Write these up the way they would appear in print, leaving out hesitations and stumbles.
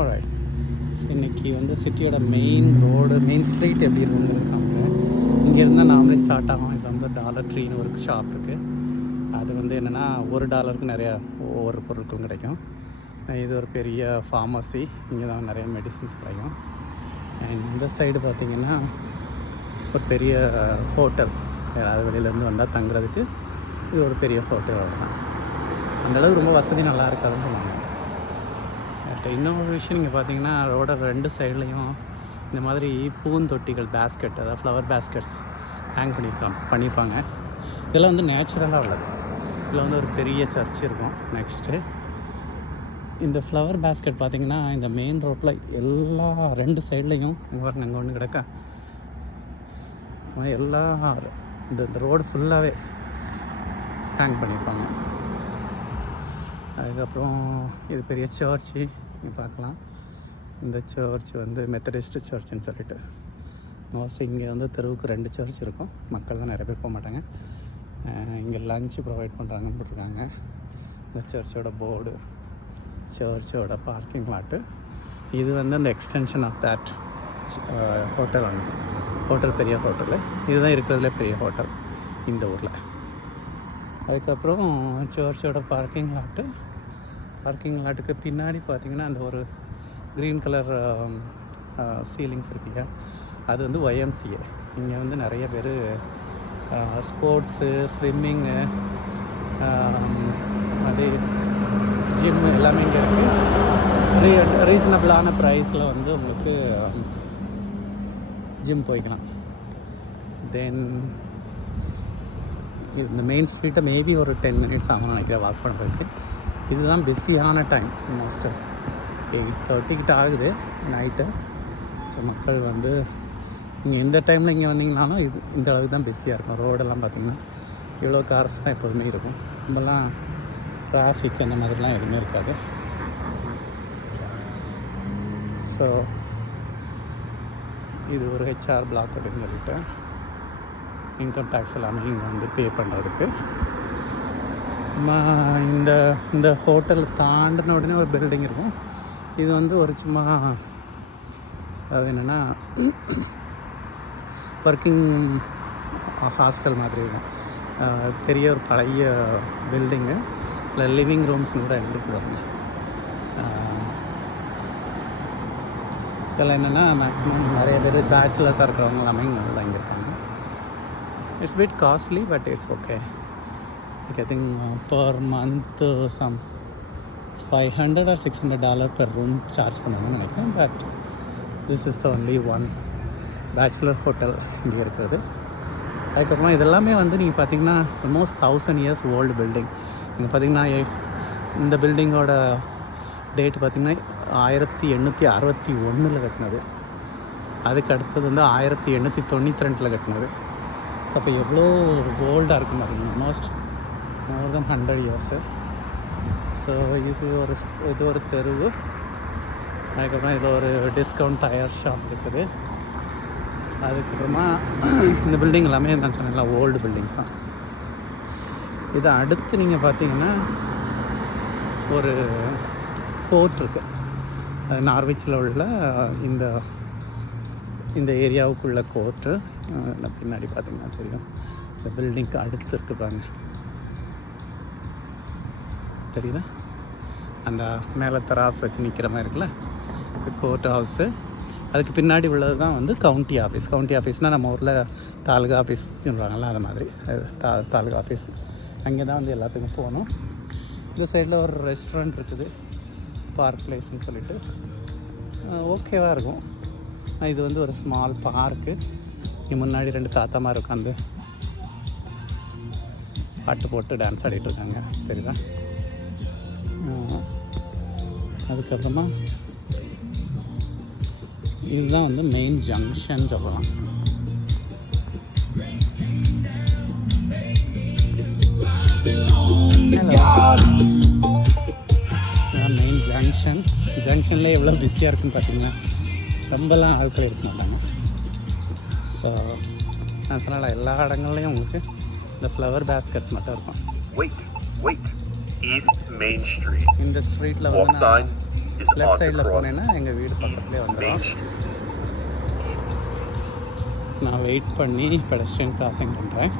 Alright. So இன்றைக்கி வந்து சிட்டியோட main road, main street எப்படி இருக்குங்கிறது காமிக்கிறேன். இங்கேருந்து தான் நார்மலி ஸ்டார்ட் ஆகும். இது வந்து டாலர் ட்ரீன்னு ஒரு ஷாப் இருக்குது. அது வந்து என்னென்னா $1 நிறையா ஒவ்வொரு பொருட்களும் கிடைக்கும். இது ஒரு பெரிய ஃபார்மசி, இங்கே தான் நிறைய மெடிசின்ஸ் கிடைக்கும். அண்ட் இந்த சைடு பார்த்திங்கன்னா ஒரு பெரிய ஹோட்டல், யாராவது வெளியிலேருந்து வந்தால் தங்குறதுக்கு இது ஒரு பெரிய ஹோட்டல் தான். அந்தளவுக்கு ரொம்ப வசதி நல்லா இருக்காதுன்னு சொல்லுவாங்க. பட் இன்னொரு விஷயம் நீங்கள் பார்த்தீங்கன்னா ரோட 2 சைட்லேயும் இந்த மாதிரி பூந்தொட்டிகள், பேஸ்கெட், அதாவது ஃப்ளவர் பேஸ்கெட்ஸ் ஹேங் பண்ணியிருப்பாங்க. இதெல்லாம் வந்து நேச்சுரலாக உள்ளது. இதில் வந்து ஒரு பெரிய சர்ச் இருக்கும். நெக்ஸ்ட்டு இந்த ஃப்ளவர் பேஸ்கெட் பார்த்திங்கன்னா இந்த மெயின் ரோட்டில் எல்லா 2 சைட்லேயும் பாருங்க, அங்கே ஒன்று கிடக்க எல்லா இந்த ரோடு ஃபுல்லாகவே ஹேங் பண்ணியிருப்பாங்க. அதுக்கப்புறம் இது பெரிய சர்ச்சு நீங்கள் பார்க்கலாம். இந்த சர்ச் வந்து மெத்தடிஸ்ட் சர்ச்சுன்னு சொல்லிட்டு மோஸ்ட்லி இங்கே வந்து தெருவுக்கு 2 சர்ச் இருக்கும். மக்கள் தான் நிறைய பேர் போக மாட்டாங்க. இங்கே லஞ்சு ப்ரொவைட் பண்ணுறாங்கன்னு போட்டிருக்காங்க. இந்த சர்ச்சோட போர்டு, சர்ச்சோட பார்க்கிங் லாட்டு. இது வந்து அந்த extension of that hotel. Hotel பெரிய ஹோட்டலு, இதுதான் இருக்கிறதுல பெரிய ஹோட்டல் இந்த ஊரில். அதுக்கப்புறம் சர்ச்சோட பார்க்கிங் லாட்டுக்கு பின்னாடி பார்த்திங்கன்னா அந்த ஒரு க்ரீன் கலர் சீலிங்ஸ் இருக்கு இல்லையா, அது வந்து YMCA. இங்கே வந்து நிறைய பேர் ஸ்போர்ட்ஸு, ஸ்விம்மிங்கு, அதே ஜிம் எல்லாமே இங்கே இருக்குது. ரீசனபிளான ப்ரைஸில் வந்து உங்களுக்கு ஜிம் போய்க்கலாம். தென் இந்த மெயின் ஸ்ட்ரீட்டை மேபி ஒரு 10 minutes ஆகும் நினைக்கிறேன் வாக் பண்ணுறதுக்கு. இதுதான் பிஸியான டைம். மோஸ்ட்டு 8:30 கிட்ட ஆகுது நைட்டு. ஸோ மக்கள் வந்து நீங்கள் எந்த டைமில் இங்கே வந்தீங்கன்னாலும் இது இந்த அளவுக்கு தான் பிஸியாக இருக்கும். ரோடெல்லாம் பார்த்திங்கன்னா இவ்வளோ கார்ஸ் தான் எப்போதுமே இருக்கும். ரொம்பலாம் டிராஃபிக் அந்த மாதிரிலாம் எதுவுமே இருக்காது. ஸோ இது ஒரு HR பிளாக் அப்படின்னு சொல்லிட்டு இன்கம் டேக்ஸ் எல்லாமே இங்கே வந்து பே பண்ணுறதுக்கு. இந்த ஹோட்டல் தாண்டின உடனே ஒரு பில்டிங் இருக்கும். இது வந்து ஒரு சும்மா அது என்னென்னா ஒர்க்கிங் ஹாஸ்டல் மாதிரி இருக்கும். பெரிய ஒரு பழைய பில்டிங்கு, இல்லை லிவிங் ரூம்ஸ் கூட எடுத்துக்கிட்டு சில என்னென்னா மேக்ஸிமம் நிறைய பேர் பேச்சுலர்ஸாக இருக்கிறவங்க எல்லாமே இங்கே இருக்காங்க. It's bit costly but it's okay. I think per month some $500 or $600 per room charge பண்ணுவாங்கன்னு நினைக்கிறேன். But this is the only one bachelor hotel இங்கே இருக்கிறது. அதுக்கப்புறமா இதெல்லாமே வந்து நீங்கள் பார்த்தீங்கன்னா ஆல்மோஸ்ட் 1000 years ஓல்டு பில்டிங். நீங்கள் பார்த்தீங்கன்னா இந்த பில்டிங்கோட டேட் பார்த்திங்கன்னா 1861 கட்டினது. அதுக்கு அடுத்தது வந்து 1892 கட்டினது. ஸோ அப்போ எவ்வளோ ஓல்டாக இருக்குன்னு பார்த்தீங்கன்னா ஆல்மோஸ்ட் மோர் தென் 100 years. ஸோ இது ஒரு தெருவு. அதுக்கப்புறம் இது ஒரு டிஸ்கவுண்ட் டயர் ஷாப் இருக்குது. அதுக்கப்புறமா இந்த பில்டிங் எல்லாமே நான் சொன்னேன்ல ஓல்டு பில்டிங்ஸ் தான். இதை அடுத்து நீங்கள் பார்த்தீங்கன்னா ஒரு கோர்ட் இருக்குது. அது நார்விச்சில் உள்ள இந்த ஏரியாவுக்குள்ள கோர்ட்டு. பின்னாடி பார்த்தீங்கன்னா தெரியும். இந்த பில்டிங்க்கு அடுத்து இருக்குது பாருங்க, தெரியுதா? அந்த மேலே தராசு வச்சு நிற்கிற மாதிரி இருக்குல்ல, கோர்ட் ஹவுஸு. அதுக்கு பின்னாடி உள்ளது தான் வந்து கவுண்டி ஆஃபீஸ். கவுண்டி ஆஃபீஸ்னால் நம்ம ஊரில் தாலுகா ஆஃபீஸ் சொல்கிறாங்கல்ல, அது மாதிரி தாலுகா ஆஃபீஸ். அங்கே தான் வந்து எல்லாத்துக்கும் போகணும். இந்த சைடில் ஒரு ரெஸ்டாரண்ட் இருக்குது, பார்க் பிளேஸ்ன்னு சொல்லிட்டு. ஓகேவாக இருக்கும். இது வந்து ஒரு ஸ்மால் பார்க்கு. இங்கே முன்னாடி 2 தாத்தாமார் உட்காந்து பாட்டு போட்டு டான்ஸ் ஆடிட்டுருக்காங்க, சரிதா? அதுக்கப்புறமா இதுதான் வந்து மெயின் ஜங்ஷன் சொல்லலாம். மெயின் ஜங்ஷன்லேயே எவ்வளோ பிஸியாக இருக்குன்னு பார்த்தீங்கன்னா ரொம்பலாம் ஆட்கள் இருக்க மாட்டாங்க. ஸோ நான் சொன்னால எல்லா இடங்கள்லையும் உங்களுக்கு இந்த ஃப்ளவர் பேஸ்கெட்ஸ் மட்டும் இருக்கும். Wait, East Main Street. இந்த ஸ்ட்ரீட்டில் Walk sign, லெஃப்ட் சைடில் போனேன்னா எங்கள் வீடு பக்கத்துலேயே வந்துடும். நான் வெயிட் பண்ணி பெடஸ்ட்ரியன் கிராசிங் பண்ணுறேன்.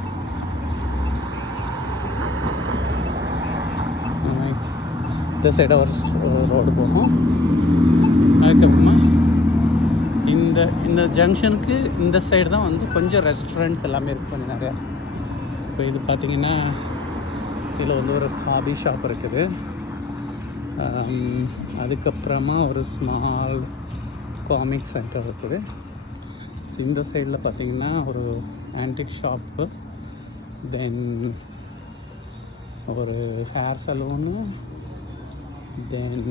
இந்த சைடாக ஒரு ரோடு போகும். அதுக்கப்புறமா இந்த ஜங்ஷனுக்கு இந்த சைடு தான் வந்து கொஞ்சம் ரெஸ்டாரண்ட்ஸ் எல்லாமே இருக்குது, கொஞ்சம் நிறையா. இப்போ இது பார்த்திங்கன்னா இதில் வந்து ஒரு ஹாபி ஷாப் இருக்குது. அதுக்கப்புறமா ஒரு ஸ்மால் காமிக் சென்டர் இருக்குது. ஸோ இந்த சைடில் பார்த்திங்கன்னா ஒரு ஆன்டிக் ஷாப்பு, தென் ஒரு ஹேர் சலூனு, தென்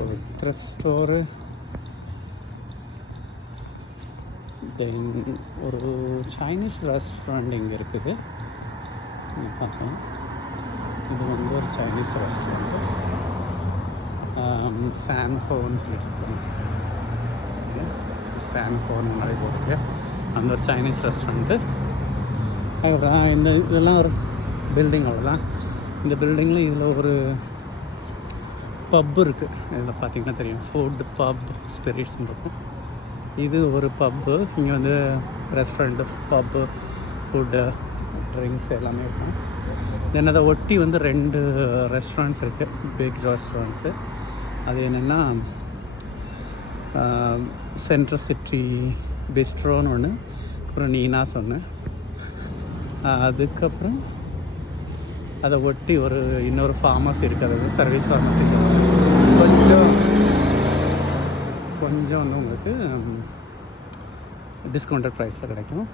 ஒரு த்ரிஃப்ட் ஸ்டோரு, தென் ஒரு சைனீஸ் ரெஸ்டாரண்ட் இங்கே இருக்குது. பார்க்கலாம், இது வந்து ஒரு சைனீஸ் ரெஸ்டாரண்ட்டு, சான்ஹோன்னு சொல்லிட்டு சான்ஹோன் மாதிரி போட்டுருக்கு. அந்த ஒரு சைனீஸ் ரெஸ்டாரண்ட்டு. அதுக்கப்புறம் இதெல்லாம் ஒரு பில்டிங், அவ்வளோதான். இந்த பில்டிங்கில் இதில் ஒரு பப்பு இருக்குது. இதில் பார்த்திங்கன்னா தெரியும், ஃபுட் பப் ஸ்பிரிட்ஸ்ன்னு இருக்கும். இது ஒரு பப்பு. இங்கே வந்து ரெஸ்டாரண்ட்டு, பப்பு, ஃபுட்டு, ட்ரிங்க்ஸ் எல்லாமே இருக்கும். தென் அதை ஒட்டி வந்து 2 ரெஸ்டாரண்ட்ஸ் இருக்குது, பிக் ரெஸ்டாரண்ட்ஸு. அது என்னென்னா சென்ட்ரல் சிட்டி பிஸ்ட்ரோன்னு ஒன்று, அப்புறம் நீனாஸ் ஒன்று. அதுக்கப்புறம் அதை ஒட்டி இன்னொரு ஃபார்மசி இருக்குது, அது சர்வீஸ் ஃபார்மசி. கொஞ்சம் வந்து உங்களுக்கு டிஸ்கவுண்டட் ப்ரைஸில் கிடைக்கும்.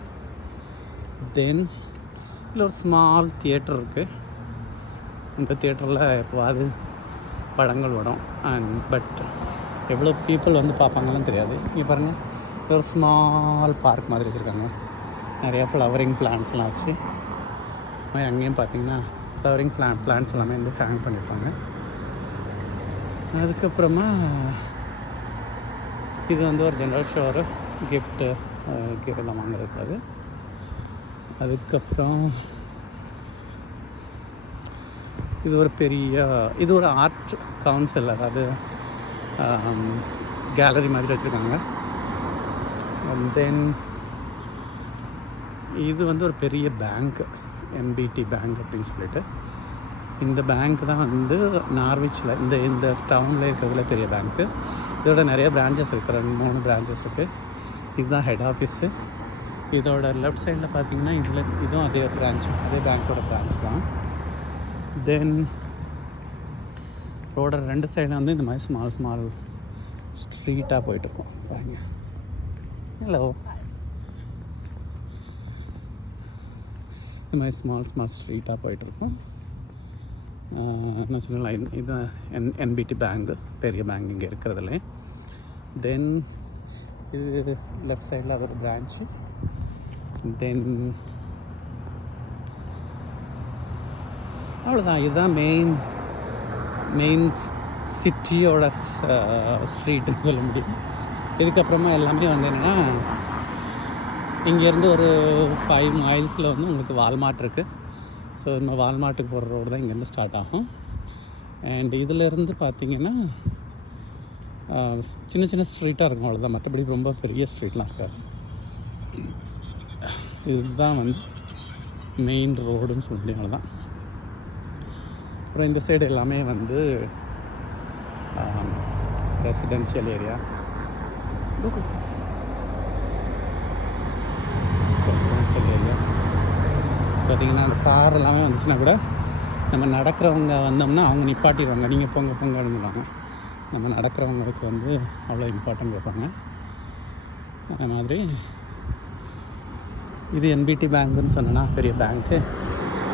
தென் இதில் ஒரு ஸ்மால் தியேட்டர் இருக்குது. இந்த தியேட்டரில் எப்போவாது படங்கள் வரும். பட் எவ்வளோ பீப்புள் வந்து பார்ப்பாங்கலாம் தெரியாது. இங்கே பாருங்கள், ஒரு ஸ்மால் பார்க் மாதிரி வச்சுருக்காங்க. நிறையா ஃப்ளவரிங் பிளான்ட்ஸ்லாம் வச்சு. அங்கேயும் பார்த்தீங்கன்னா ஃப்ளவரிங் பிளான்ட்ஸ் எல்லாமே வந்து ஹேங் பண்ணியிருப்பாங்க. அதுக்கப்புறமா இது வந்து ஒரு ஜென்ரல் ஸ்டோரு, கிஃப்ட்டு எல்லாம் வாங்குறது. அதுக்கப்புறம் இது ஒரு ஆர்ட் கவுன்சில், அதாவது கேலரி மாதிரி வச்சுருக்காங்க. அண்ட் தென் இது வந்து ஒரு பெரிய பேங்க், எம்பிடி பேங்க் அப்படின்னு சொல்லிட்டு. இந்த பேங்க் தான் வந்து நார்விச்சில், இந்த டவுனில் இருக்கிறதுல பெரிய பேங்க்கு. இதோட நிறைய பிரான்ச்சஸ் இருக்குது, 2-3 பிரான்ச்சஸ் இருக்குது. இதுதான் ஹெட் ஆஃபீஸு. இதோட லெஃப்ட் சைடில் பார்த்தீங்கன்னா இதுவும் அதே பிரான்ச், அதே பேங்க்கோட பிரான்ச் தான். தென் ரோட 2 சைடில் வந்து இந்த மாதிரி ஸ்மால் ஸ்ட்ரீட்டாக போயிட்டுருக்கோம். பாருங்க, ஹலோ, இந்த மாதிரி ஸ்மால் ஸ்ட்ரீட்டாக போயிட்டுருக்கோம். என்ன சொல்லலாம், இது என்பிடி பேங்க், பெரிய பேங்க் இங்கே இருக்கிறதுல. தென் இது லெஃப்ட் சைடில் அது ஒரு பிரான்ச்சு. தென் அவ்வளோதான், இதுதான் மெயின் சிட்டியோட ஸ்ட்ரீட்டுன்னு சொல்ல முடியும். இதுக்கப்புறமா எல்லாமே வந்து என்னென்னா, இங்கேருந்து ஒரு 5 மைல்ஸில் வந்து உங்களுக்கு வால்மார்ட் இருக்குது. ஸோ இன்னும் வால்மார்ட்டுக்கு போகிற ரோடு தான் இங்கேருந்து ஸ்டார்ட் ஆகும். அண்ட் இதிலேருந்து பார்த்திங்கன்னா சின்ன ஸ்ட்ரீட்டாக இருக்கும், அவ்வளோதான். மற்றபடி ரொம்ப பெரிய ஸ்ட்ரீட்லாம் இருக்காது. இதுதான் வந்து மெயின் ரோடுன்னு சொல்ல முடியும், அவ்வளோதான். அப்புறம் இந்த சைடு எல்லாமே வந்து ரெசிடென்ஷியல் ஏரியா. பார்த்திங்கன்னா அந்த கார் எல்லாமே வந்துச்சுன்னா கூட நம்ம நடக்கிறவங்க வந்தோம்னா அவங்க நிப்பாட்டிடுவாங்க, நீங்கள் போங்க அப்படின்னுவாங்க. நம்ம நடக்கிறவங்களுக்கு வந்து அவ்வளோ இம்பார்ட்டன்ட் கொடுப்பாங்க. அதே மாதிரி இது என்பிடி பேங்க்குன்னு சொன்னேன்னா பெரிய பேங்க்கு.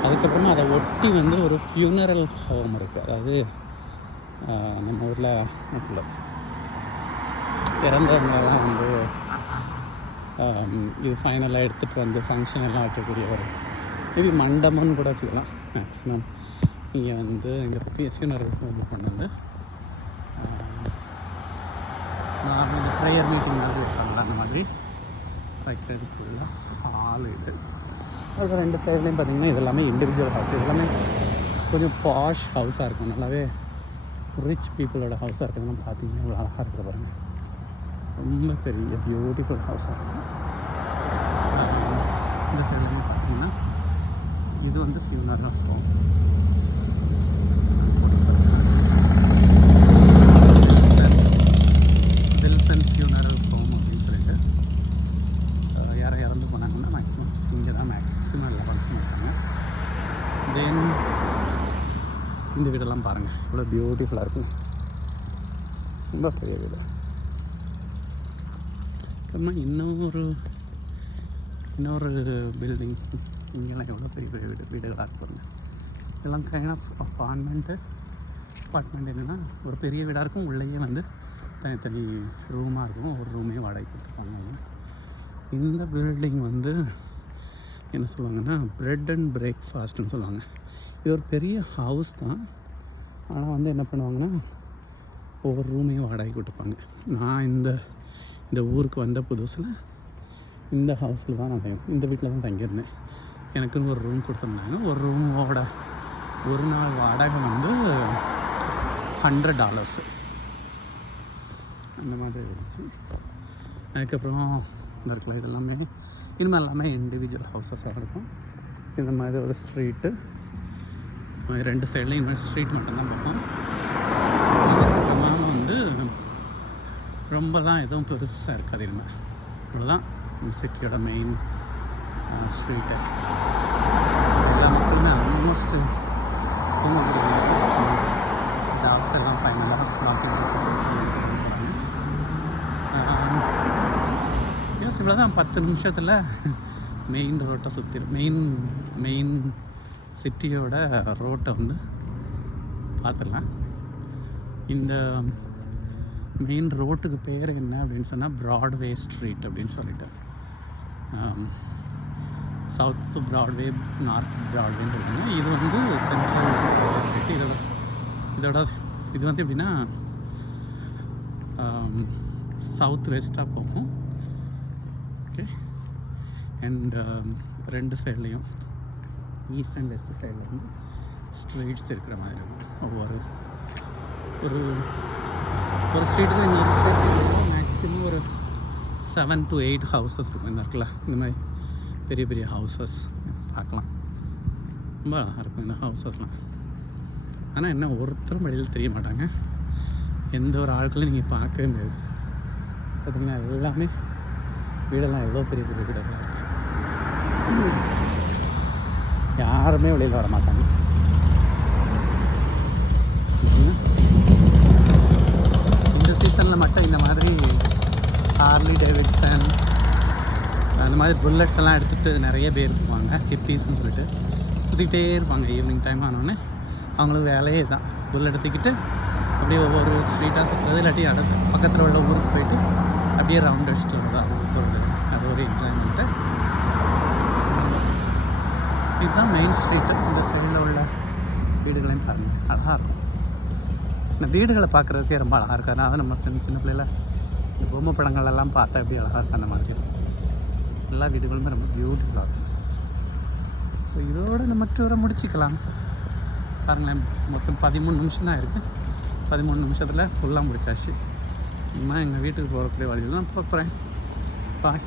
அதுக்கப்புறமா அதை ஒட்டி வந்து ஒரு ஃபியூனரல் ஹோம் இருக்குது. அதாவது நம்ம ஊரில் என்ன சொல்ல, இறந்தவங்கெல்லாம் வந்து இது ஃபைனலாக எடுத்துகிட்டு வந்து ஃபங்க்ஷன் எல்லாம் வைக்கக்கூடிய ஒரு மேபி மண்டபம்னு கூட வச்சுக்கலாம். மேக்ஸிமம் இங்கே வந்து இங்கே ஃபியூனரல் ஹோம் கொண்டு வந்து நார்மல் ப்ரேயர் மீட்டிங் மாதிரி இருக்காங்களா, அந்த மாதிரி வைக்கிறதுக்குள்ள ஹால் இது. அப்புறம் 2 சைட்லேயும் பார்த்திங்கன்னா இது எல்லாமே இண்டிவிஜுவல் ஹவுஸ். இது எல்லாமே கொஞ்சம் பாஷ் ஹவுஸாக இருக்கும், நல்லாவே ரிச் பீப்புளோட ஹவுஸாக இருக்குதுன்னு பார்த்தீங்கன்னா இவ்வளோ அழகாக இருக்கிற பாருங்க. ரொம்ப பெரிய பியூட்டிஃபுல் ஹவுஸாக இருக்கும். இந்த சைடில் பார்த்தீங்கன்னா இது வந்து funeral home. Wilson funeral home அப்படின்னு சொல்லிட்டு யாரை இறந்து போனாங்கன்னா மேக்ஸிமம் இங்கே தான் மேக்ஸிமம் எல்லாம் ஃபங்க்ஷன் இருக்காங்க. தென் இந்த வீடெல்லாம் பாருங்கள் இவ்வளோ பியூட்டிஃபுல்லாக இருக்கும். ரொம்ப பெரிய வீடு. அப்புறமா இன்னொரு பில்டிங். இங்கெல்லாம் எவ்வளோ பெரிய பெரிய வீடுகளாக இருப்பாங்க. இதெல்லாம் கைண்ட் ஆஃப் அப்பார்ட்மெண்ட் என்னென்னா ஒரு பெரிய வீடாக இருக்கும். உள்ளேயே வந்து தனித்தனி ரூமாக இருக்கும். ஒரு ரூமே வாடகை கொடுத்துருப்பாங்க. இந்த பில்டிங் வந்து என்ன சொல்லுவாங்கன்னா பிரெட் அண்ட் பிரேக்ஃபாஸ்ட்னு சொல்லுவாங்க. இது ஒரு பெரிய ஹவுஸ் தான். ஆனால் வந்து என்ன பண்ணுவாங்கன்னா ஒவ்வொரு ரூமையும் வாடகை கொடுத்துப்பாங்க. நான் இந்த ஊருக்கு வந்த புதுசில் இந்த ஹவுஸில் தான் நான் இந்த வீட்டில் தான் தங்கியிருந்தேன். எனக்குன்னு ஒரு ரூம் கொடுத்துருந்தாங்க. ஒரு ரூமோட ஒரு நாள் வாடகை வந்து $100 அந்த மாதிரி இருந்துச்சு. அதுக்கப்புறம் இந்த இருக்கலாம் இது எல்லாமே இனிமேல் எல்லாமே இண்டிவிஜுவல் ஹவுஸஸாக இருக்கும். இந்த மாதிரி ஒரு ஸ்ட்ரீட்டு 2 சைட்லேயும் இந்த மாதிரி ஸ்ட்ரீட் மட்டும்தான் பார்ப்போம். அதுக்கப்புறமா வந்து ரொம்பலாம் எதுவும் பெருசாக இருக்காது. இனிமேல் இவ்வளோதான் இந்த சிட்டியோட மெயின் ஸ்ட்ரீட்டு. எல்லா மக்களுமே ஆல்மோஸ்ட் தூங்கக்கூடிய டாக்ஸ் எல்லாம் ஃபைனலாக வாக்கிங் யோஸ் இவ்வளோ தான் 10 நிமிஷத்தில் மெயின் ரோட்டை சுற்றி மெயின் சிட்டியோட ரோட்டை வந்து பார்த்துடலாம். இந்த மெயின் ரோட்டுக்கு பேர் என்ன அப்படின்னு சொன்னால் ப்ராட்வே ஸ்ட்ரீட் அப்படின்னு சொல்லிட்டு சவுத் ப்ராட்வே நார்த் ப்ராட்வேன்னு சொல்லுவாங்க. இது வந்து சென்ட்ரல் ஸ்ட்ரீட். இது வந்து எப்படின்னா சவுத் வெஸ்ட்டாக போகும். ஓகே. அண்ட் 2 சைட்லேயும் ஈஸ்ட் அண்ட் வெஸ்ட் சைடில் வந்து ஸ்ட்ரீட்ஸ் இருக்கிற மாதிரி இருக்கும். ஒரு ஸ்ட்ரீட்டுக்கு இன்னொரு ஸ்ட்ரீட்டுக்கு மேக்ஸிமம் ஒரு 7 to 8 ஹவுசஸ் இருக்கும். இந்த இருக்குல்ல இந்த மாதிரி பெரிய பெரிய ஹவுசஸ் பார்க்கலாம். ரொம்ப அழகாக இருக்கும் இந்த ஹவுசஸ்லாம். ஆனால் என்ன ஒருத்தரும் வெளியில் தெரிய மாட்டாங்க. எந்த ஒரு ஆட்களையும் நீங்கள் பார்க்கவே முடியாது. பார்த்திங்கன்னா எல்லாமே வீடெல்லாம் எவ்வளோ பெரிய பெரிய வீடெல்லாம் இருக்குது. யாருமே வெளியில் வர மாட்டாங்க. இந்த சீசனில் மட்டும் இந்த மாதிரி ஹார்லி டேவிட்சன் அந்த மாதிரி புல்லட்ஸ் எல்லாம் எடுத்துகிட்டு நிறைய பேர் இருப்பாங்க. ஹிப்பீஸ்ன்னு சொல்லிட்டு சுற்றிக்கிட்டே இருப்பாங்க. ஈவினிங் டைம் ஆனோடனே அவங்களுக்கு வேலையே தான் புல்லட் எடுத்துக்கிட்டு அப்படியே ஒவ்வொரு ஸ்ட்ரீட்டாக சுற்றுறது, இல்லாட்டி அடுத்த பக்கத்தில் உள்ள ஊருக்கு போயிட்டு அப்படியே ரவுண்ட் அடிச்சுட்டு வருது. அது ஒரு என்ஜாய்மெண்ட்டு. இதுதான் மெயின் ஸ்ட்ரீட்டு. இந்த சைடில் உள்ள வீடுகளையும் பாருங்கள், அழகாக இருக்கும். இந்த வீடுகளை பார்க்குறதுக்கே ரொம்ப அழகாக இருக்குது. அதனால் நம்ம சின்ன பிள்ளைல இந்த பொம்மை படங்கள்லாம் பார்த்தா எப்படி அழகாக இருக்கும் அந்த மாதிரி இருக்கும். எல்லா வீடுகளுமே ரொம்ப பியூட்டிஃபுல்லாக இருக்கும். ஸோ இதோடு நம்ம டூரை முடிச்சிக்கலாம். பாருங்களேன், மொத்தம் 13 நிமிஷம் தான் இருக்குது. 13 நிமிஷத்தில் ஃபுல்லாக முடிச்சாச்சு. இனிமேல் எங்கள் வீட்டுக்கு போகக்கூடிய வழியில் நான் போகிறேன். பாய்.